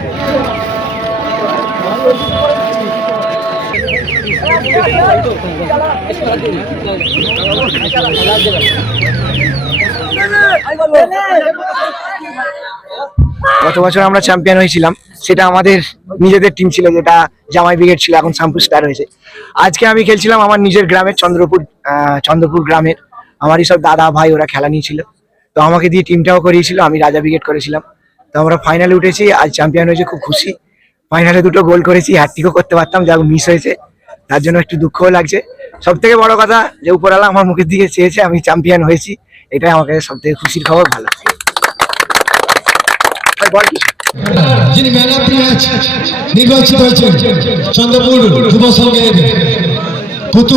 গত বছর আমরা চ্যাম্পিয়ন হয়েছিলাম। সেটা আমাদের নিজেদের টিম ছিল, যেটা জামাই ব্রিগেড ছিল, এখন শামপুর স্টার হয়েছে। আজকে আমি খেলছিলাম আমার নিজের গ্রামের চন্দ্রপুর চন্দ্রপুর গ্রামের। আমারই সব দাদা ভাই, ওরা খেলা নিয়েছিল। তো আমাকে দিয়ে টিমটাও করিয়েছিল, আমি রাজা ব্রিগেড করেছিলাম। তো আমরা ফাইনালে উঠেছি আজ চ্যাম্পিয়ন হয়েছে খুব খুশি। ফাইনালে দুটো গোল করেছি হ্যাট্রিকও করতে পারতাম যা মিস হয়েছে। তার জন্য একটু দুঃখও লাগছে। সব থেকে বড় কথা যে উপরওয়ালা আমার মুখের দিকে চেয়েছে আমি চ্যাম্পিয়ন হয়েছি। এটাই আমাকে সব থেকে খুশির খবর ভালো ভাই, যিনি ম্যান অফ দি ম্যাচ নির্বাচিত হয়েছেন চন্দ্রপুর যুব সংঘের কুতু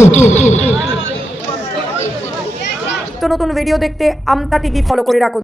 নতুন ভিডিও দেখতে আমতা টিভি ফলো করে রাখুন।